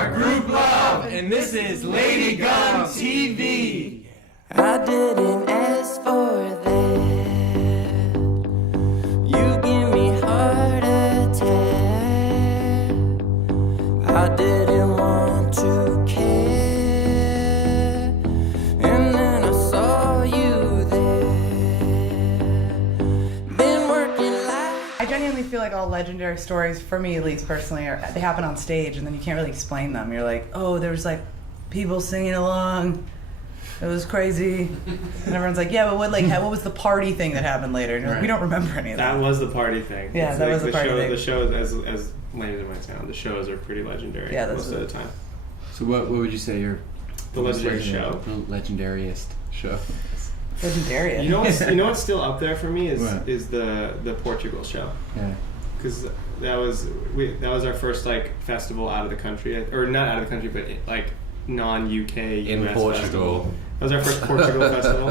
are Grouplove, and this is Ladygunn TV. I didn't ask for that. You give me heart attack. I didn't want to care, and then I saw you there. Been working like I genuinely feel like all legendary stories, for me at least personally, they happen on stage and then you can't really explain them. You're like, oh, there was like people singing along. It was crazy. And everyone's like, yeah, but what was the party thing that happened later? And you're like, we don't remember any of that. That was the party thing. Yeah, that was the party thing. The shows, as lame as it might sound, the shows are pretty legendary most of the time. So what would you say your The legendary show? The legendariest show. Legendary. You know what's still up there for me is the Portugal show. Yeah. Because that was our first like festival out of the country, or not out of the country, but like non-UK in US Portugal. festival. That was our first Portugal festival,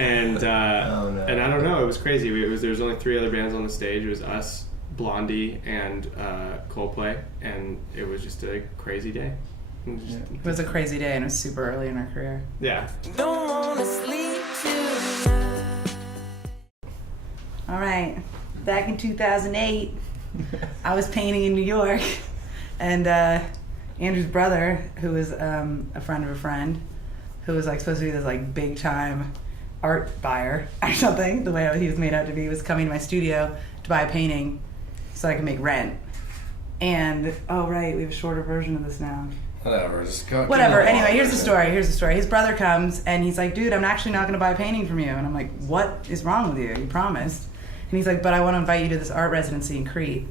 and and I don't know, it was crazy. There was only 3 other bands on the stage. It was us, Blondie, and Coldplay, and it was just a crazy day. It was a crazy day and it was super early in our career. Yeah. don't wanna sleep tonight. All right, back in 2008, I was painting in New York, and Andrew's brother, who was a friend of a friend, who was like supposed to be this like big time art buyer or something, the way he was made out to be, was coming to my studio to buy a painting so I could make rent. And oh right, we have a shorter version of this now. Whatever, just go. Whatever. Anyway, here's the story. His brother comes and he's like, dude, I'm actually not going to buy a painting from you. And I'm like, what is wrong with you? You promised. And he's like, but I want to invite you to this art residency in Crete.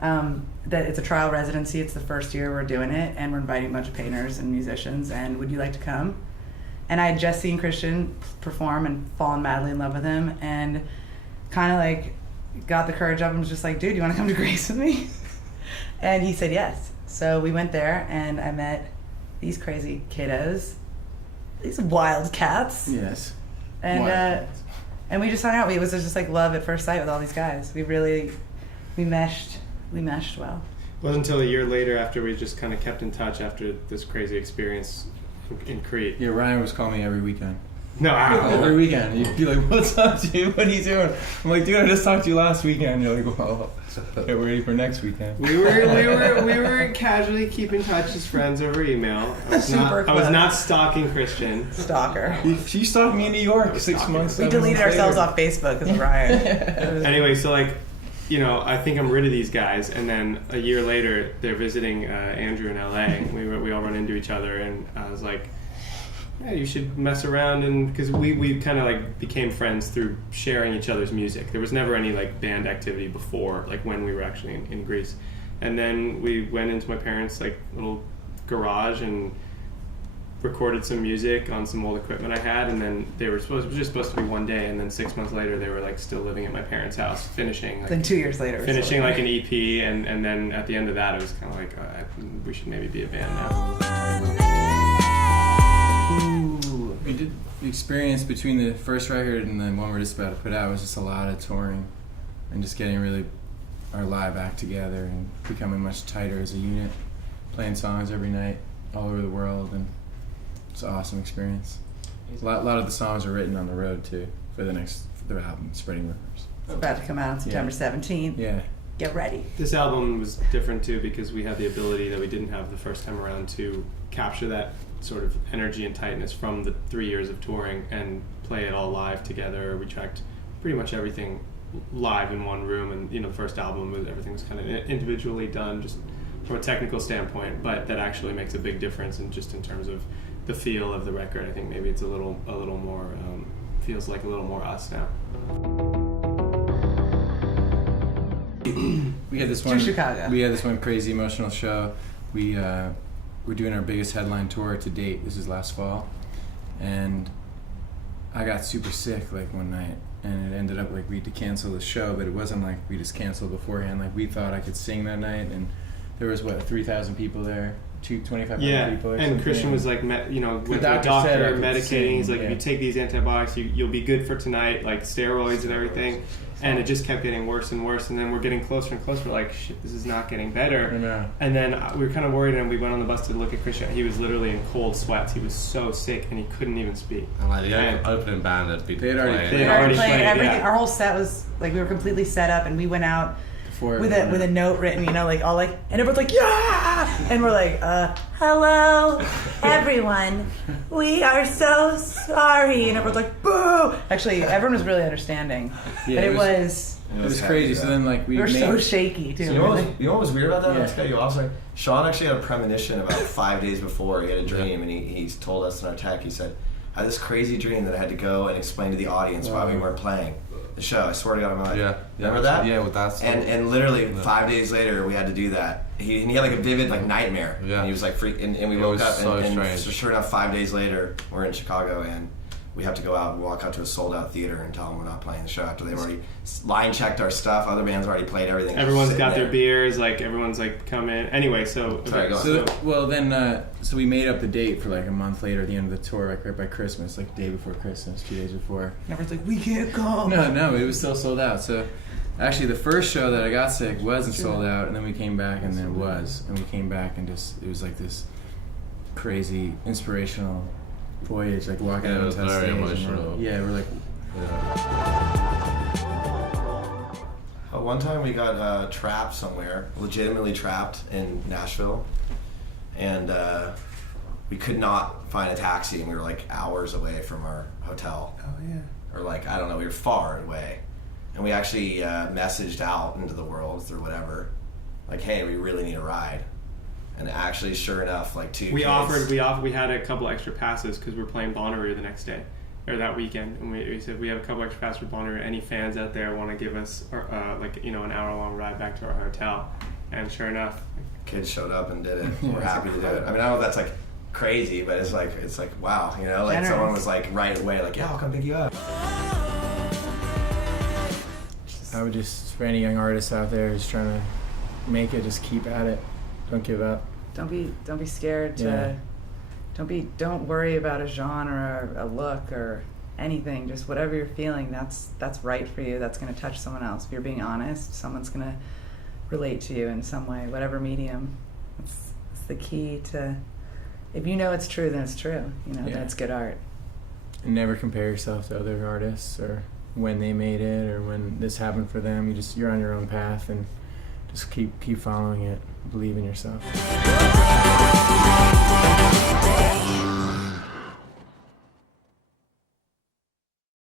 That it's a trial residency. It's the first year we're doing it, and we're inviting a bunch of painters and musicians. And would you like to come? And I had just seen Christian perform and fallen madly in love with him, and kind of like got the courage up and was just like, dude, you want to come to Greece with me? And he said yes. So we went there, and I met these crazy kiddos, these wild cats. Yes. And and we just hung out. It was just like love at first sight with all these guys. We meshed well. It wasn't until a year later, after we just kind of kept in touch after this crazy experience in Crete. Yeah, Ryan was calling me every weekend. No, Every weekend. He'd be like, what's up, dude? What are you doing? I'm like, dude, I just talked to you last weekend. You're like, well, get ready for next weekend. we were casually keeping touch as friends over email. I was not stalking Christian. Stalker. She stalked me in New York 6 months. We deleted ourselves off Facebook because of Ryan. Anyway, so like, I think I'm rid of these guys, and then a year later they're visiting Andrew in LA. We all run into each other, and I was like, yeah, you should mess around, and because we kind of like became friends through sharing each other's music. There was never any like band activity before, like when we were actually in Greece. And then we went into my parents' like little garage and recorded some music on some old equipment I had, and then it was just supposed to be one day, and then 6 months later they were like still living at my parents' house finishing. Like, then 2 years later. Finishing like an EP, and then at the end of that it was kind of like we should maybe be a band now. We did the experience between the first record and the one we're just about to put out was just a lot of touring and just getting really our live act together and becoming much tighter as a unit, playing songs every night all over the world, and it's an awesome experience. A lot of the songs are written on the road too for the album, Spreading Rumors. It's about to come out on September 17th. Yeah. Get ready. This album was different too because we had the ability that we didn't have the first time around to capture that sort of energy and tightness from the 3 years of touring and play it all live together. We tracked pretty much everything live in one room, and the first album everything was kind of individually done just from a technical standpoint, but that actually makes a big difference in terms of the feel of the record. I think maybe it's a little more feels like a little more us now. We had this one crazy emotional show. We're doing our biggest headline tour to date. This is last fall, and I got super sick like one night, and it ended up like we had to cancel the show, but it wasn't like we just canceled beforehand. Like we thought I could sing that night, and there was 3,000 people there, 2,500 Yeah, people. Or and something. Christian was like, you know, with the doctor said I doctor could medicating. sing, He's like, yeah. if you take these antibiotics, you'll be good for tonight, like steroids and everything. And it just kept getting worse and worse. And then we're getting closer and closer. We're like, shit, this is not getting better. I know. And then we were kind of worried, and we went on the bus to look at Christian. He was literally in cold sweats. He was so sick, and he couldn't even speak. And like the And- opening band had been They had already playing. played. They We had already played played, everything. yeah. Our whole set was like we were completely set up, and we went out Before with a note written, you know, like all like, and everyone's like, yeah, and we're like, hello, everyone, we are so sorry, and everyone's like, boo. Actually, everyone was really understanding, Yeah, but it it was It was crazy. So then, like, we were so shaky too. You know what was weird about that? Yeah. Let's cut you off. Sorry. Sean actually had a premonition about 5 days before. He had a dream, and he told us in our tech. He said, "I had this crazy dream that I had to go and explain to the audience why we weren't playing the show." I swear to God, I'm like, Yeah. remember that? Yeah, with that. And literally 5 days later, we had to do that. He had like a vivid like nightmare. Yeah. And he was like freak, and we It woke was up, so and strange. so sure enough, 5 days later, we're in Chicago, and we have to go out and walk out to a sold out theater and tell them we're not playing the show after they've already line checked our stuff. Other bands already played everything. just Everyone's sitting got their there. beers, like everyone's like come in. Anyway, so Sorry, go on. So well then, so we made up the date for like a month later, at the end of the tour, like right by Christmas, like the day before Christmas, 2 days before. And everyone's like, we can't go. No, it was still sold out. So actually, the first show that I got sick wasn't sold out, and then we came back, and then it was, and we came back, and just it was like this crazy inspirational voyage, like walking Yeah, out it was onto very stage. And emotional. we're like, One time we got trapped somewhere, legitimately trapped in Nashville, and we could not find a taxi, and we were like hours away from our hotel. oh yeah. Or like, I don't know, we were far away. And we actually messaged out into the world through whatever, like, hey, we really need a ride. And actually, sure enough, like we had a couple extra passes because we're playing Bonnaroo the next day or that weekend, and we said we have a couple extra passes for Bonnaroo. Any fans out there want to give us like an hour-long ride back to our hotel? And sure enough, kids showed up and did it. We're happy to do it. I mean, I know that's like crazy, but it's like wow, you know, like Generous. someone was like right away, like, yeah, I'll come pick you up. I would just, for any young artists out there who's trying to make it, just keep at it. Don't give up. Don't be scared to. Yeah. Don't worry about a genre or a look or anything. Just whatever you're feeling, that's right for you. That's going to touch someone else. If you're being honest, someone's going to relate to you in some way, whatever medium. It's the key to. If you know it's true, then it's true. You know, Yeah. then it's good art. And never compare yourself to other artists or when they made it or when this happened for them. You're on your own path, and just keep following it. Believe in yourself.